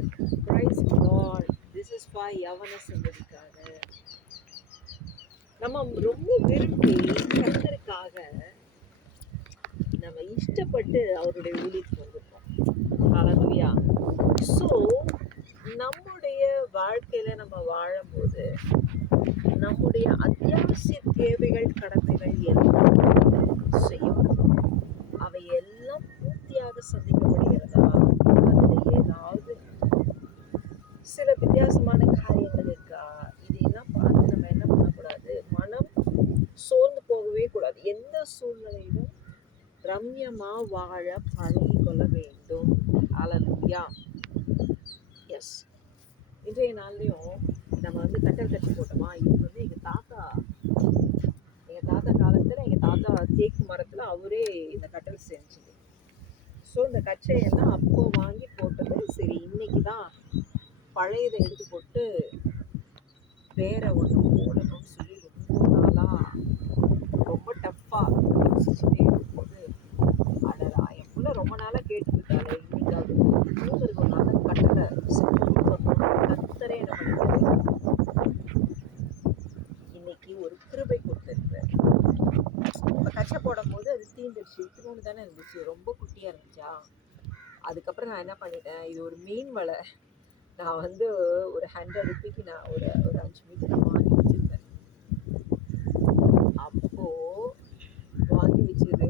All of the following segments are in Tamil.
Praise God. This is for யவன சந்ததிக்காக நம்ம ரொம்ப விரும்பி கர்த்தருக்காக நம்ம இஷ்டப்பட்டு அவருடைய ஊழியத்துக்கு வந்திருக்கோம். ஹalleluya. ஸோ நம்முடைய வாழ்க்கையில நம்ம வாழும்போது நம்முடைய அத்தியாவசிய தேவைகள் கடமைகள் எல்லாம் செய்யும். அவை எல்லாம் பூர்த்தியாக சந்திக்கப்படுகிறதா? அதில் ஏதாவது சில வித்தியாசமான காரியங்கள் இருக்கா? இதையெல்லாம் பார்த்து நம்ம என்ன பண்ணக்கூடாது, மனம் சோர்ந்து போகவே கூடாது. எந்த சூழ்நிலையிலும் ரம்யமா வாழ பழகி கொள்ள வேண்டும். ஹalleluya. எஸ், இன்றைய நாள்லையும் நம்ம கட்டல் கட்டி போட்டோமா, இது எங்கள் தாத்தா காலத்தில் எங்கள் தாத்தா தேக்கு மரத்தில் அவரே இந்த கட்டல் செஞ்சது. ஸோ இந்த கச்சையெல்லாம் அப்போ வாங்கி போட்டது. சரி, இன்னைக்கு தான் பழையதை எடுத்து போட்டு வேற ஒன்று போடணும்னு சொல்லி ரொம்ப நாளாக ரொம்ப டஃப்பாக யோசிச்சுட்டே இருக்கும்போது, அடடா என் பிள்ளை ரொம்ப நாளாக கேட்டுக்கிட்டாலே இன்னைக்கு அது தூங்குறதுனால கட்டளை செஞ்சு கொடுக்கணும். கத்தரே என்ன பண்ணிட்டாரு, இன்னைக்கு ஒரு கிருபை கொடுத்துருக்குறாரு. இப்போ கச்சை போடும்போது அது தீந்துடுச்சு. இத்தினோடு தானே இருந்துச்சு, ரொம்ப குட்டியாக இருந்துச்சா. அதுக்கப்புறம் நான் என்ன பண்ணிட்டேன், இது ஒரு மீன் வலை. நான் ஒரு 100 ருபிக்கு நான் ஒரு 5 மீட்டர் வாங்கி வச்சிருந்தேன். அப்போ வாங்கி வச்சது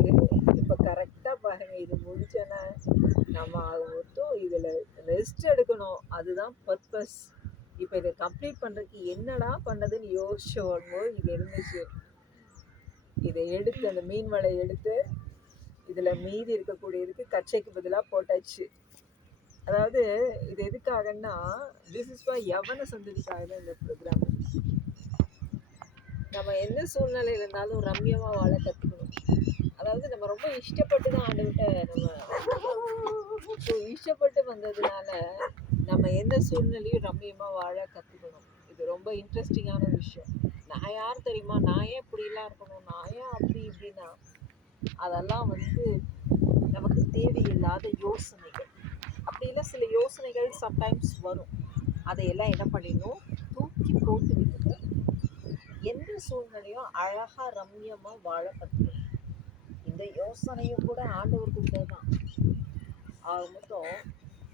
இப்போ கரெக்டாக பாருங்க, இது முடிச்சேன்னா நம்ம மொத்தம் இதில் ரெஸ்ட் எடுக்கணும். அதுதான் பர்பஸ். இப்போ இதை கம்ப்ளீட் பண்ணுறதுக்கு என்னடா பண்ணதுன்னு யோசிச்சு வரும்போது இது இருந்துச்சு. இதை எடுத்து அந்த மீன் வலை எடுத்து இதில் மீதி இருக்கக்கூடியதுக்கு கச்சைக்கு பதிலாக போட்டாச்சு. அதாவது இது எதுக்காகன்னா, திஸ் இஸ் ஃபார் யவன சந்ததிக்காக தான் இந்த ப்ரோக்ராம். நம்ம எந்த சூழ்நிலையில் இருந்தாலும் ரம்யமாக வாழ கற்றுக்கணும். அதாவது நம்ம ரொம்ப இஷ்டப்பட்டு தான் ஆண்டுகிட்ட ஸோ இஷ்டப்பட்டு வந்ததுனால நம்ம எந்த சூழ்நிலையும் ரம்யமாக வாழ கற்றுக்கணும். இது ரொம்ப இன்ட்ரெஸ்டிங்கான விஷயம். நான் யார் தெரியுமா, நான் ஏன் இப்படிலாம் இருக்கணும், நான் ஏன் அப்படி இப்படின்னா, அதெல்லாம் நமக்கு தேவையில்லாத யோசனைகள். அப்படி இல்லை, சில யோசனைகள் சம்டைம்ஸ் வரும். அதையெல்லாம் என்ன பண்ணிடணும், தூக்கி போட்டு விட்டுட்டு எந்த சூழ்நிலையும் அழகா ரம்யமா வாழ கற்றுக்கணும். இந்த யோசனையும் கூட ஆண்டவர் கொடுத்ததுதான். ஆக மொத்தம்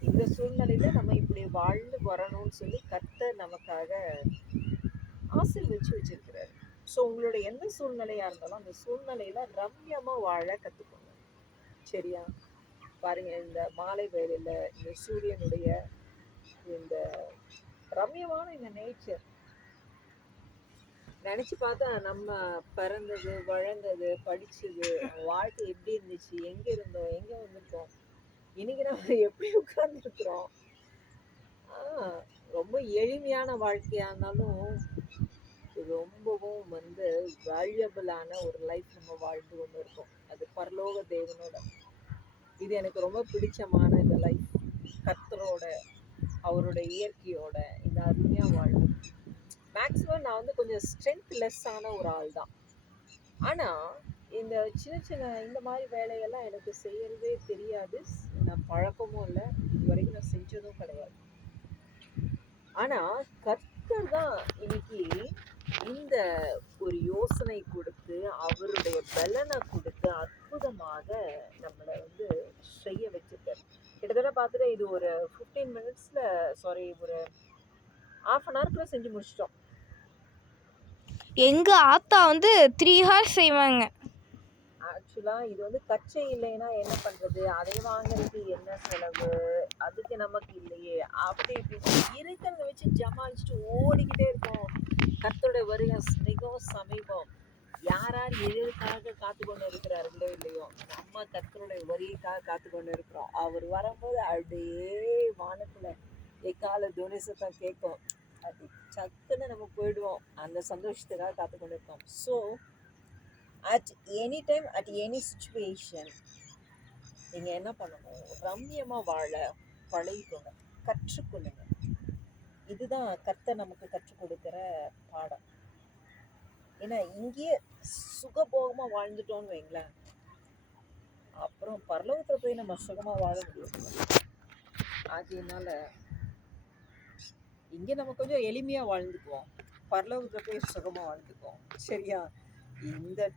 இந்த சூழ்நிலையில நம்ம இப்படி வாழ்ந்து வரணும்னு சொல்லி கர்த்தர் நமக்காக ஆசீர்வதிச்சு வச்சிருக்கிறாரு. ஸோ உங்களோட எந்த சூழ்நிலையா இருந்தாலும் அந்த சூழ்நிலையில ரம்யமா வாழ கற்றுக்கோங்க. சரியா? பாருங்க, இந்த மாலை வேளையில இந்த சூரியனுடைய இந்த ரம்யமான இந்த நேச்சர் நினைச்சு பார்த்தா, நம்ம பிறந்தது, வளர்ந்தது, படிச்சது, வாழ்க்கை எப்படி இருந்துச்சு, எங்க இருந்தோம், எங்க வந்திருக்கோம், இன்னைக்கு நம்ம எப்படி உட்கார்ந்துருக்குறோம். ரொம்ப எளிமையான வாழ்க்கையா இருந்தாலும் ரொம்பவும் வேல்யூபிளான ஒரு லைஃப் நம்ம வாழ்ந்து கொண்டு இருக்கோம். அது பரலோக தேவனோட. இது எனக்கு ரொம்ப பிடிச்சமான இந்த லைஃப். கர்த்தரோட, அவரோட இயற்கையோட இந்த அருமையாக வாழ்வு. மேக்ஸிமம் நான் கொஞ்சம் ஸ்ட்ரென்த் லெஸ்ஸான ஒரு ஆள் தான். ஆனால் இந்த சின்ன சின்ன இந்த மாதிரி வேலையெல்லாம் எனக்கு செய்யறதே தெரியாது. நான் பழக்கமும் இல்லை, இது வரைக்கும் நான் செஞ்சதும் கிடையாது. ஆனால் கர்த்தர் தான் இன்னைக்கு இந்த ஒரு யோசனை கொடுத்து அவருடைய பலனை கொடுத்து அற்புதமாக நம்மளை செய்ய வச்சிருக்காரு. கிட்டத்தட்ட பார்த்துட்டு இது ஒரு 15 மினிட்ஸில் ஒரு 1/2 hour செஞ்சு முடிச்சிட்டோம். எங்க ஆத்தா 3 hours செய்வாங்க. ஆக்சுவலாக இது கச்சை இல்லைன்னா என்ன பண்ணுறது, அதை வாங்குறதுக்கு என்ன செலவு, அதுக்கு நமக்கு இல்லையே, அப்படி இப்படி இருக்கிறத வச்சு ஜமாளிச்சுட்டு ஓடிக்கிட்டே இருக்கோம். கர்த்தருடைய வருகை மிகவும் சமீபம். யார் யார் எதற்காக காத்து கொண்டு இருக்கிறார்களோ இல்லையோ, நம்ம கர்த்தருடைய வருகைக்காக காத்து கொண்டு இருக்கிறோம். அவர் வரும்போது அப்படியே வானத்துல எக்கால துணி சத்தம் கேட்கும். அது சக்குன்னு நம்ம போயிடுவோம். அந்த சந்தோஷத்துக்காக காத்து கொண்டு இருக்கோம். So at any time, at any situation நீங்கள் என்ன பண்ணணும், ரம்யமாக வாழ பழகிக்கோங்க, கற்றுக்கொள்ளுங்க. இதுதான் கர்த்தர் நமக்கு கற்றுக் கொடுக்குற பாடம். ஏன்னா இங்கேயே சுகபோகமாக வாழ்ந்துட்டோன்னு வைங்களேன், அப்புறம் பரலோகத்தில் போய் நம்ம சுகமாக வாழ முடியும். அதனால இங்கே நம்ம கொஞ்சம் எளிமையாக வாழ்ந்துக்குவோம், பரலோகத்தில் போய் சுகமாக வாழ்ந்துக்குவோம். சரியா? இந்த